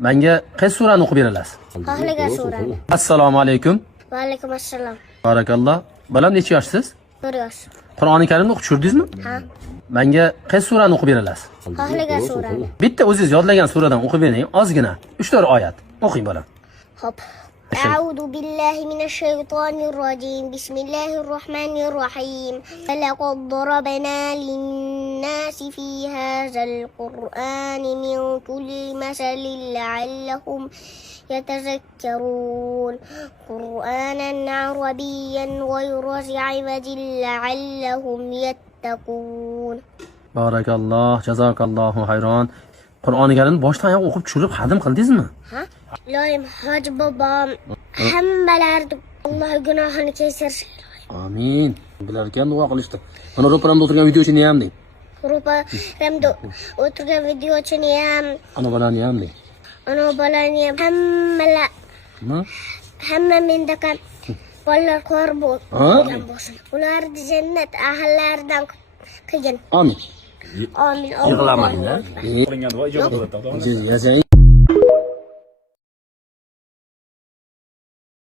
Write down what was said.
Menga qaysi surani o'qib berasiz? Xohlagan surani. Assalomu alaykum. Va alaykum assalom. Barakalloh. Balam necha yoshsiz? 1 yosh. Qur'oni Karimni o'qib tushirdingizmi? Ha. Menga qaysi surani o'qib berasiz? Xohlagan surani. Bitta o'zingiz yodlagan suradan o'qib bering, ozgina. 3-4 oyat. O'qing bolam. Hop. أعوذ بالله من الشيطان الرجيم بسم الله الرحمن الرحيم ولقد ضربنا للناس في هذا القرآن من كل مثل لعلهم يتذكرون قرآنا عربيا غير عوج لعلهم يتقون. Barakalloh, jazakallohu hayron. Qur'oni Karimni boshdan oyoq o'qib tushirib xadim qildingizmi? Ha? Ilohim hoji bobom hammalarni Alloh gunohini kechirsin. Amin. Bilarkan duo qilishdi. Mana ro'paramda o'tirgan videochini ham deng. Ro'paramda o'tirgan videochini ham, Ana bolani ham deng. ana bolani ham hamma mendaqa bolalar ko'r bo'lgan bo'lsin. Ularni jannat ahllaridan qilgin. Amin. Amin. Yig'lamaydi. Yashang.